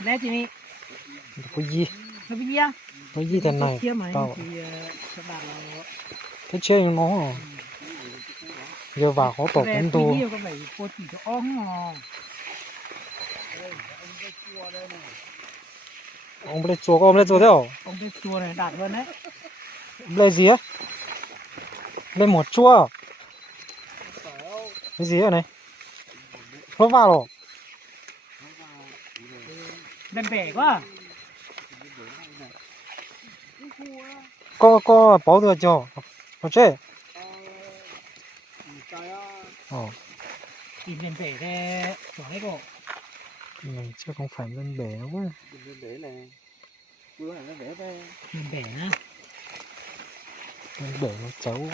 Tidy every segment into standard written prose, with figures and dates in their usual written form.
Nè chị mi. Có gì? Nó bị gì à? Có gì thế này? Tao Thì các bạn là thế chơi nó giờ vào có tổ cũng đồ. nhiều cái này cô chỉ cho ong mà. Ông lấy chùa, ông lấy chùa theo. Ông cái chùa này đạt hơn đấy. Lấy gì á? Lấy một chua. Cái gì ở này? Nó vào rồi. Đen bể quá. Có bảo được chưa? Có chơi. Tìm đen bể để chỗ đấy cô. Này chứ không phải lên bể đâu quá. Lên bể này. Vừa là lên bể đây. Đen bể á. Lên bể nó cháu.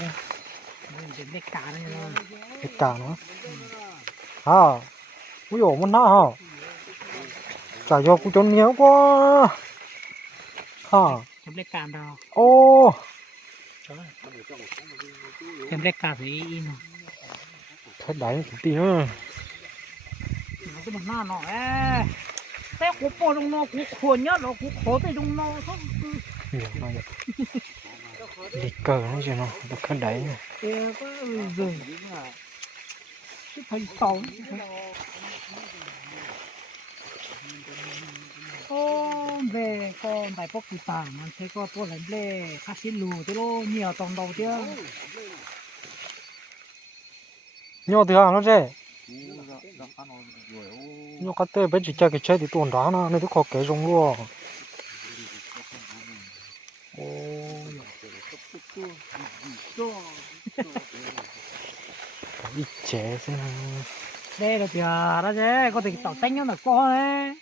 Đen bể cá này rồi. Cái cả nó. À. Ui dồi muốn nã hả? Chả do cũng trốn nhiều quá. Hả? Đen bể cá đâu. Ô. Đen bể cá thì in rồi. Thật đấy một tí nữa. Nó cái mặt nó ấy. Thế cũng bỏ trong nó cũng khổ nhất nó cũng khó tới trong nó không. Nhiều nó vậy. Đi cờ nó chứ nó. Nó khăn đấy. Thế có rồi. Chứ thấy xấu. Ô về con đại bốc cụ tàng mà thấy có tôi lấy lê khá xin lù thế đó nhiều tòng đầu chứ. Nhiều thứ hàng nó chứ. Nhiều cái tê bên chỉ chơi cái chơi thì tuần đó nó nên tôi khó kể rong luôn. Ít chế xem. Đây là kìa đó chứ có thể tỏ tanh nó là có đấy.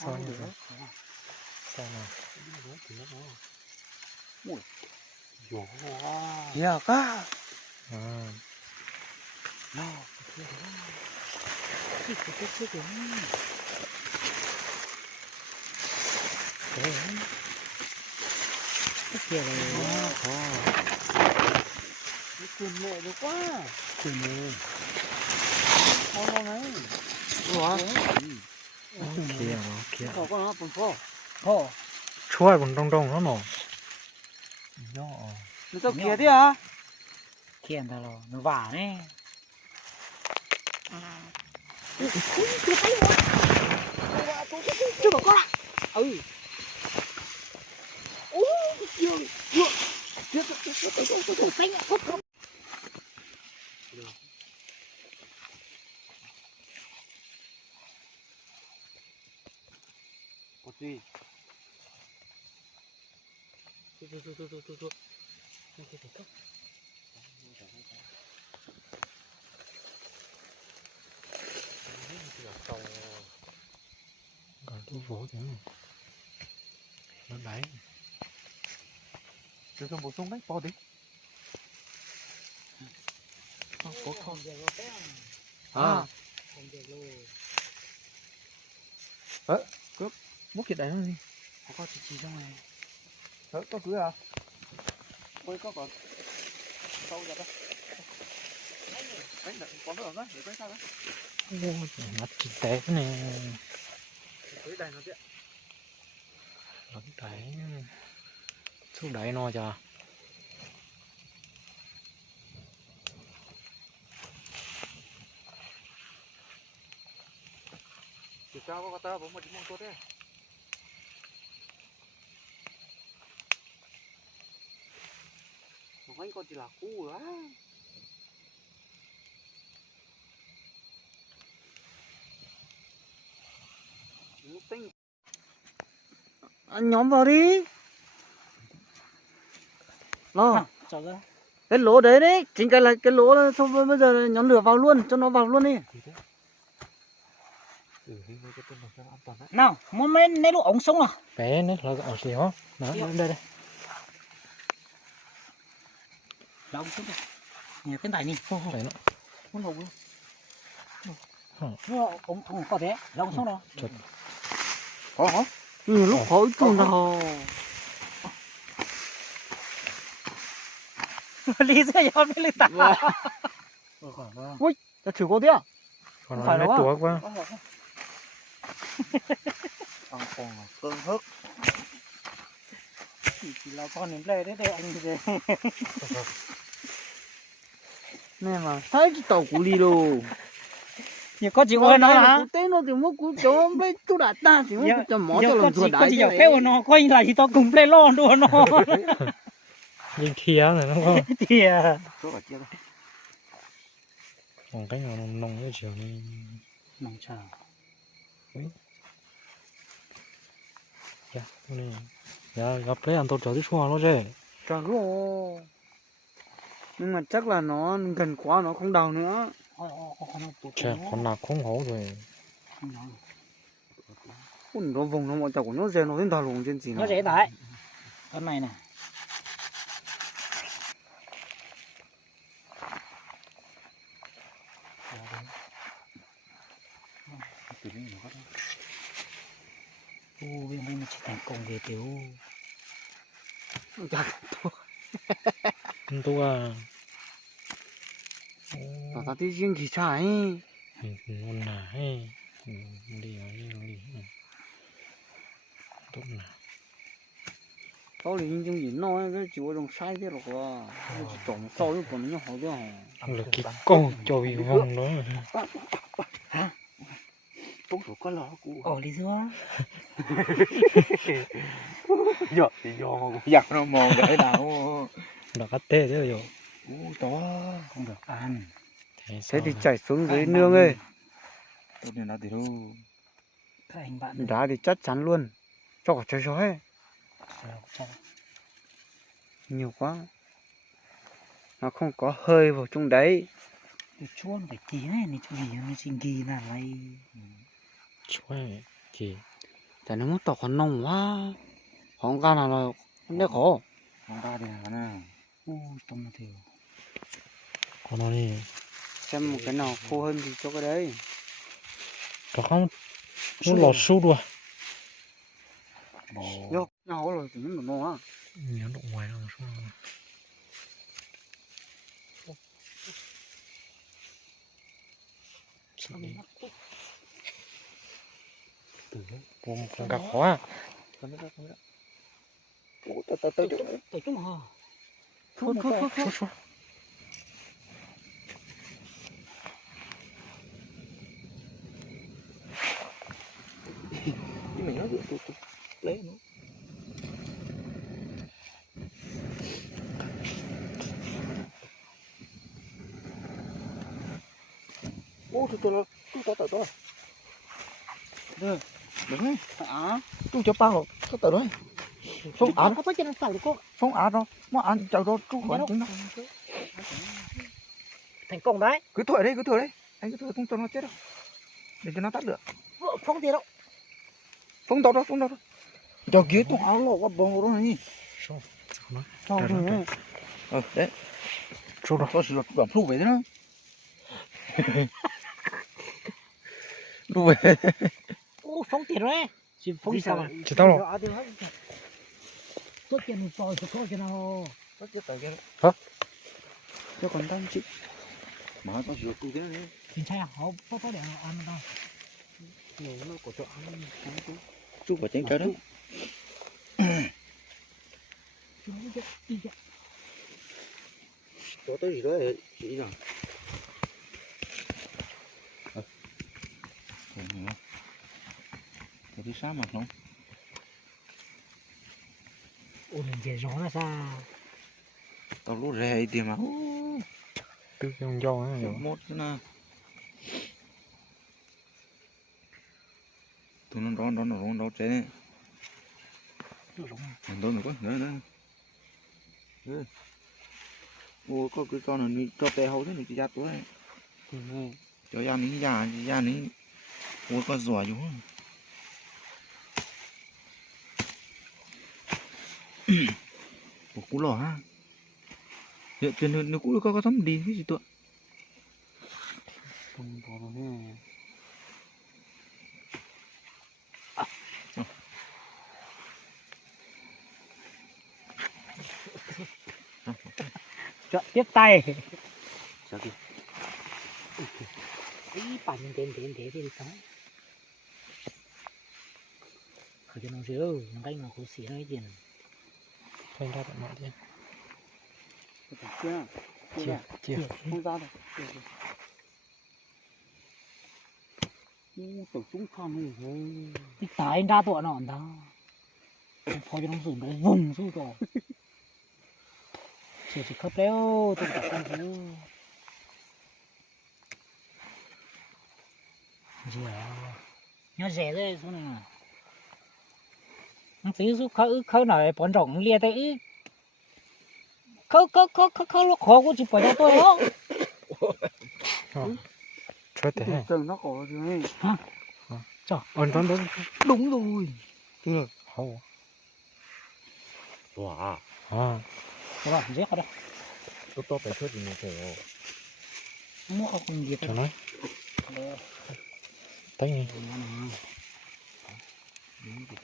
Sao như thế? Sao nào? Dạ cả. À. Cái kia này. Quyền mẹ được quá. Quyền mẹ. Con này. Ủa? Kia nó kia. Có con nó còn phô. Ồ. Chua còn đông đông lắm rồi. Nó tao kia đi à? Kia ta rồi nó vả đấy. Chưa có con ạ. Ừ. Có gì? Còn tôi vỗ thế này. Nó đáy. Đưa bổ sung đấy, bỏ đi. Có không. À. Cướp. Múc cái đấy đi. Có chỉ trong này. Đó, có cứ à? Ôi có còn. Sâu ra đó. Đấy, có nữa đấy, để quay sao đấy. Ôi, mặt kinh tế thế này. Tới đây nó sẽ. Lắm đáy. Xuống đáy nó cho. Thì sao có ta bố mà chỉ mong tốt thế. Anh còn chỉ là cu nữa. Anh nhóm vào đi. Nó. Cái lỗ đấy đấy, chính cái là cái lỗ đó, thôi bây giờ nhóm lửa vào luôn, cho nó vào luôn đi. Nào, muốn mấy lấy lỗ ống sống à? Bé nó là ở gì hả? Đó, đây đây. Là ống sống đây. Nhìn cái này đi. Không phải nó. không lồng nó cũng không có thế lòng xong rồi có hả lúc hỏi chung nào lý do gì không biết lý ta ui ta thử có thế à còn phải nó đâu á? tuổi quá còn cơn hớt chỉ là con đến đây đấy để anh thì nè mà thấy cái tàu của đi đâu nhưng có chịu ơi nó hả tên nó thì muốn cú cho mấy chú đã ta thì muốn cho mỏ cho lần ruột có đái chỉ dọc phèo nó coi như là chỉ tao cùng play lo đùa nó nhưng thia này nó có thì số cả chia thôi còn cái nào nồng như chiều này nóng chờ dạ này dạ gặp lấy ăn tôi trở đi xóa nó chứ trời ơi nhưng mà chắc là nó gần quá nó không đào nữa chè con nào không hổ rồi ui nó vùng nó mọi chậu của nó dè nó lên đào lùng trên gì nó dễ đấy con này nè bên đây nó chỉ thành công về tiểu tôi à ta tí riêng kỳ trái ngon nà hay đi tốt nà tao là những gì nói cái chịu trong sai thế rồi quá chỉ trồng sâu chứ còn nó hỏi chứ hả là cái con cho bị vong đó tốt rồi có lo ồ lý do giờ thì giờ giặt nó mòn để nào là cắt tê thế rồi to không được ăn thế thì chảy xuống dưới nương ơi tốt nên nó thì đâu các anh bạn đá thì chắc chắn luôn cho cả chơi sói nhiều quá nó không có hơi vào trong đấy chuông phải tí này này chú gì nó xin ghi là này chuối chị chả nó muốn tỏ con nông quá không gan nào là không biết khó không ra thì hả nào tôm nó thiểu còn nó đi xem một cái nào khô hơn thì cho cái đấy có không nó lọt sút rồi vô nhau rồi thì nó nổ á nhớ độ ngoài nó xuống con gặp khó à tới chúng hả Phút. mình nói được lấy nó tôi được đấy tôi cho bao có tờ đấy không ăn có cho nó phải được cô không ăn đâu mà ăn chào đó chú khỏi tiếng đâu thành công đấy cứ thổi đây anh cứ thổi không cho nó chết đâu để cho nó tắt được không gì đâu không đâu cho kia tôi áo lộ qua bông đó này Sao nó đấy chút rồi có sự đoạn phu về thế đó đu về không tiền rồi không sao chỉ tao rồi tốt tiền rồi cho nó nó chết tại kia cho còn đang chịu mà nó sửa tu thế này chính xác họ có để ăn đâu nhiều nó của chỗ ăn chú phải tránh trái đó có tới gì đó chị rằng cái đi xa mà không ôi mình dễ gió là sao tao lút rè tiền mà cứ trong do ấy rồi một thế nào tụi nó chế này mình tôi nữa nữa ô có cái con này cho tè hậu thế này ra tuổi cho gia ní gia ní ô có giỏi chứ cú lò ha hiện tiền nó cũ có thấm đi cái gì tụi Không có đâu nha. Chọn tiếp tay. Sao kìa? Ýปั่n tên thì có. Khởi cho nó rượu, nó cách nó có xí nó gì nè. Thôi ra tận mọi đi. Chưa. Chia. Không ra được. Tổ súng thăm rồi. Cái tái ra tụi nó đó. Thôi cho nó rủ nó vùng xuống rồi. Chỉ khớp léo, tôi cả con thứ. Gì à? Nó rẻ rồi số này. Nó tí giúp khâu nào bọn rộng lia tay khâu lúc khó của chị bỏ cho tôi đó. Chơi thế. Từng nó có rồi. Cho, ơn đó. Đúng rồi. Chưa. Hầu. Wow. À. Các bạn giết vào đây. 또 뱉어지는 거예요. Mua không còn gì Cho nói. Tay.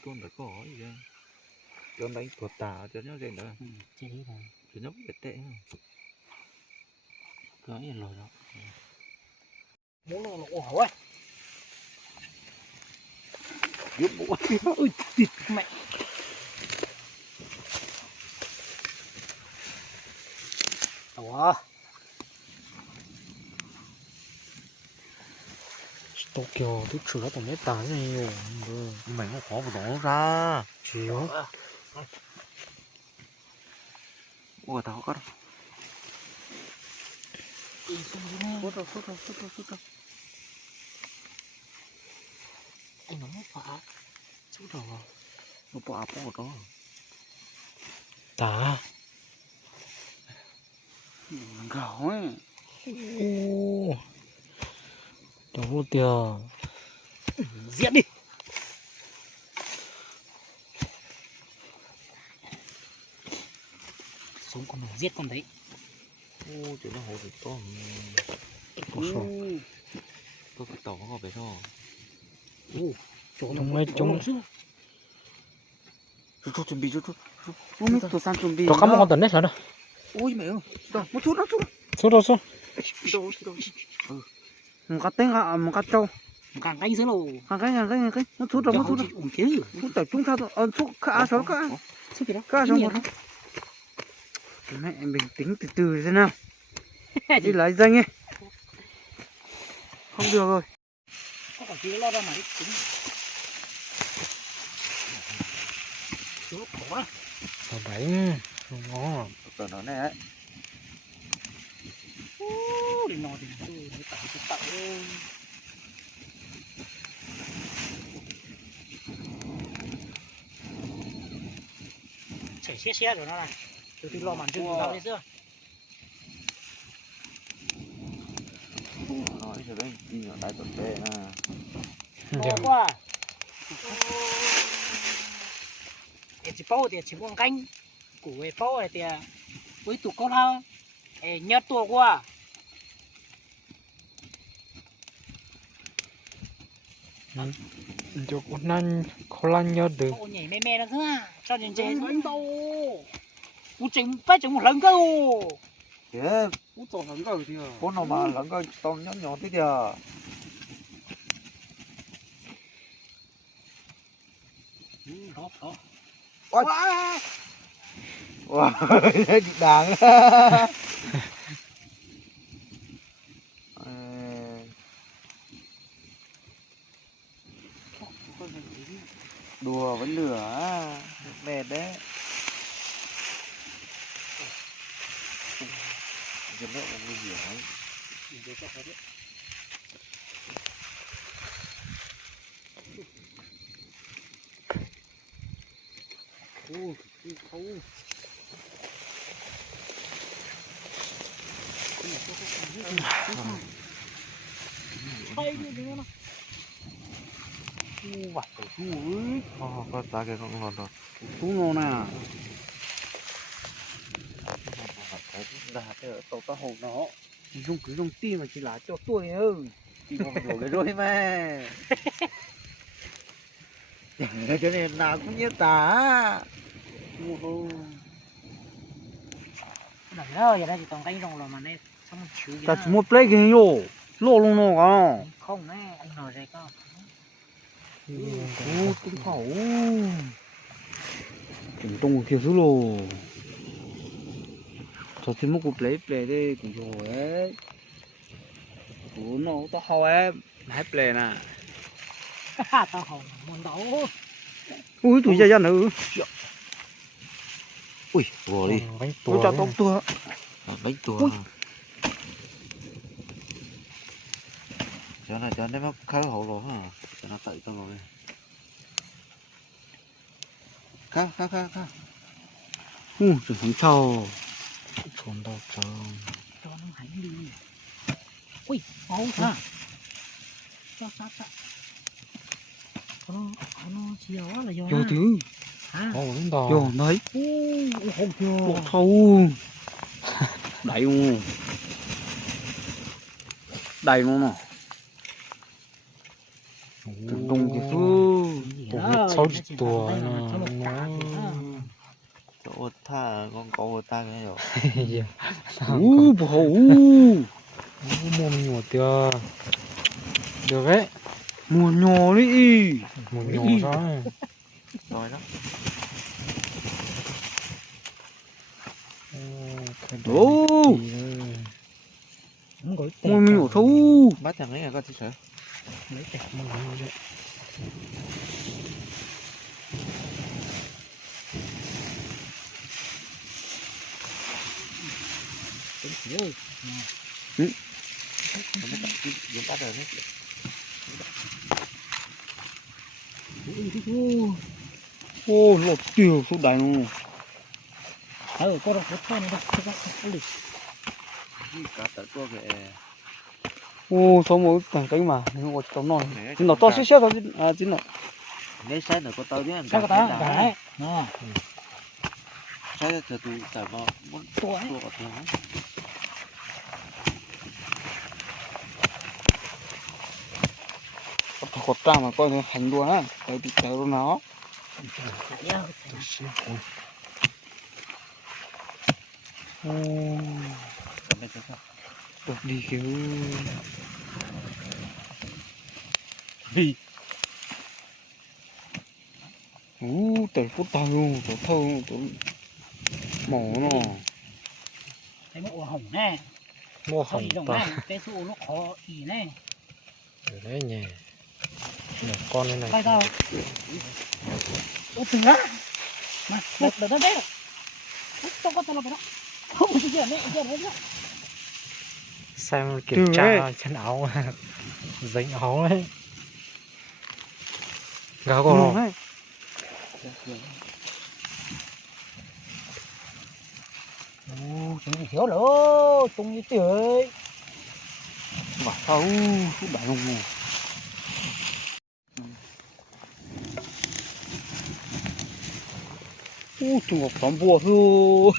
또 내거 이제. 좀 đánh tuột tà cho nó rèn nữa. Chơi đi rồi. Cho nó bị tệ. Có gì rồi đó. Muốn nó ủa quá. Giúp bố. Ui, thịt mẹ. Ủa. Tokyo tôi chửi tao mấy tà này nhiều. Mày không khó mà đổ ra. Chịu. Ủa tao có đâu. Phút rồi. Anh nó phá. Chút rồi. Nó bỏ áp vào đó. Tà. Gạo ấy. Ô. Đâu có tiền. Giết đi. Xuống con nó giết con đấy. Ô, chỗ nó hổ thì to. Tôi phải tỏ vào về thôi. Trong mấy trong. Chút chuẩn bị chút. Ôi, tôi sang chuẩn bị. Cho cắm một con tấn đấy sao đâu. Ôi mẹ ơi. Đâu, một chút đó. Số. Đâu. Một cái tên một cái trâu. Càng canh dưới lầu. Hàng cái. Một chút rồi. Ủng chứ. Chút tại chúng ta chút cả số cả. Sao kìa đó? Cả số một. Mẹ bình tĩnh từ thế nào. Đi lấy danh ấy. Không được rồi. Có còn gì lo ra mà đi tính. Chú khổ đó. Sao đánh. Ngon. Tao nói này ấy. Để nó thì tôi tạo. Chảy xe rồi nó này. Tôi đi lo màn trưng tao đi xưa. Nói cho đấy, đi ở đây tuần tệ à. Lo quá. Để chỉ bao thì chỉ muốn canh. Củ về bao này thì với tụ con hao. Nhớ tua quá. Cho con nan khó nhớ được. Ô nhảy mê nó nữa. Cho nhìn chế nó đâu. Cú chỉnh phải chỉnh một lần cơ. Thế, Út tổ hứng rồi thì con nào mà lắng coi to nhỏ thế kìa. Đó. Ôi. Wow, đáng. Đùa với lửa, mệt đấy. Cái nước nó nguy hiểm lắm. Có ta cái con lọt rồi. Đúng rồi nè. Ra cái tàu ta hồn nó. Dùng cứ dùng tim mà chỉ là cho tôi ơi. Chỉ còn đổ cái đuôi mà. Cho nên nào cũng như ta. Đấy đó, giờ đây chỉ toàn canh rồng là mà này xong chịu gì ta nữa. chỉ một plei cái yo lô luôn nó cả Không đấy, anh nói đây có. ô tung khẩu chúng tung kiểu thứ lô cho thêm một cục plei đây cũng rồi ấy ủa nó to hao em hai plei nè Tao không muốn đấu. ui tụi gia nữ Ui, vừa đi. bánh tôi tua cho tông tua Bánh tua. Cho nó khá hậu rồi hả? Cho nó tự cho rồi. Khá. trường thằng châu trốn đâu trông Cho nó hành đi. Ui, máu hả? Sao. Nó chiều quá là do vô nó. thứ Hả? ô đến đò vô đấy Không chưa. lột thâu đẩy luôn đầy luôn nè trường tung kiểu thứ tụi sáu chục tua nó Chỗ tha con cậu ta cái rồi. bồ hổ mua nhiều tua được đấy mùa nhỏ đi mua nhiều rồi Rồi đó. ô Không có mùa mình nhỏ thu Bắt thằng ấy là con thì sợ. lấy tẹt mà người vậy. Dính bắt rồi đấy. ô lột tiêu số đầy luôn Có đâu có con đâu, có lịch. Cá tớ tua kìa. ô số mỗi càng cánh mà nó có tấm non nó to xíu thôi chính là Nếu sai nữa có tao biết anh. Sao có ta? Đấy. Nó. Sai cho tụi tại mà muốn Tua ấy. tua vào tua. có trang mà coi hành luôn á tại bị tớ luôn nó được đi kiểu đi tẩy phút tao luôn tao thâu tao mỏ nó Cái mộ hỏng nè. mua Không hỏng đồng ta này, cái số nó khó ý nè. ở đấy nhỉ một con đây này Tay tao. Ô từ á. Mà đợt đó đấy. Tao có tao là phải đó. Không có chuyện đấy, xem kiểm tra chân áo dính áo đấy gáo còn đấy Ô, chuyện gì thiếu nữa, tung như trời. và thâu phút đại luôn nè chung một tóm bùa thôi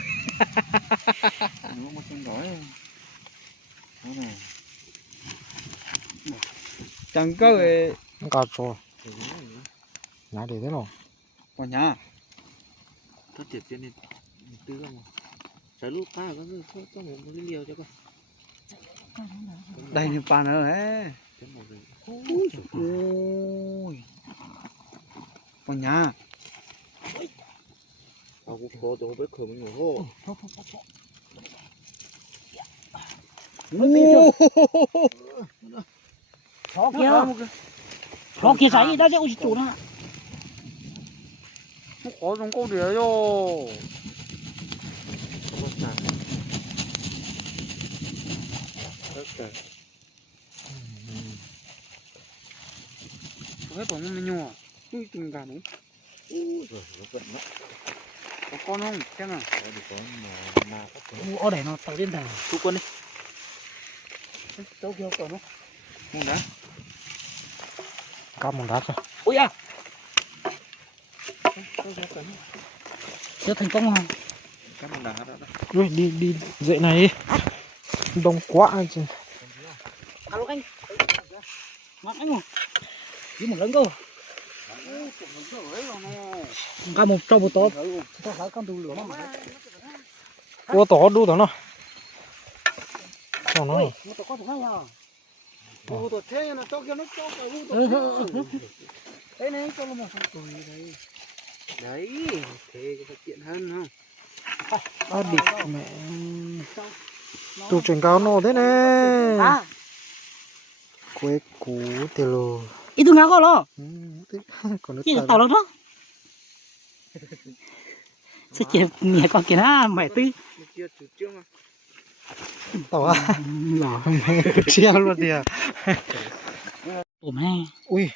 Nó một chân đói. Đó này. chẳng có cái gáo cho nãy để thế rồi còn nhà Nó tiệt trên này. Tư không. Sai lúc ta có một liều cho con. đây như bàn nữa đấy Cái một rồi. ôi còn nhà Tao cũng khó tôi biết khởi mình ngủ hô. Khó kia. Khó kia giấy đã dễ chủ nó. nó có trong câu đĩa vô Không có sàn. Tất cả. có hết bóng mình nhỏ ui từng cả đúng Rồi nó vẫn đó. có con không xem nào Có đi có mà có thể. Ô để nó tao lên thằng. thu quân đi Tao kêu cậu nó. không đã cắp một đá cho Ui à. Chưa thành công không? Cái bằng đá đó đó. Ui, đi dậy này đi đông quá chứ Alo anh. Ngắt anh chỉ một lần cơ cả một trâu một to to phải con đu lửa mà Ủa tổ đu tao nó. Nó nó. nó to có thằng nào Ủa tổ thế nó cho kia nó cho cái đấy này cho nó một con đấy đấy thế có tiện hơn không? À địt mẹ. Tụ chuyển cao nó thế này. à Quế cú tiêu lô. ít tu ngáo lo Còn nước chỉ tao đó đó sẽ chỉ mẹ con kia na mẹ tư Chưa chủ trương mà. tao à. lò Mẹ chia luôn đi à. ủa mẹ Ui.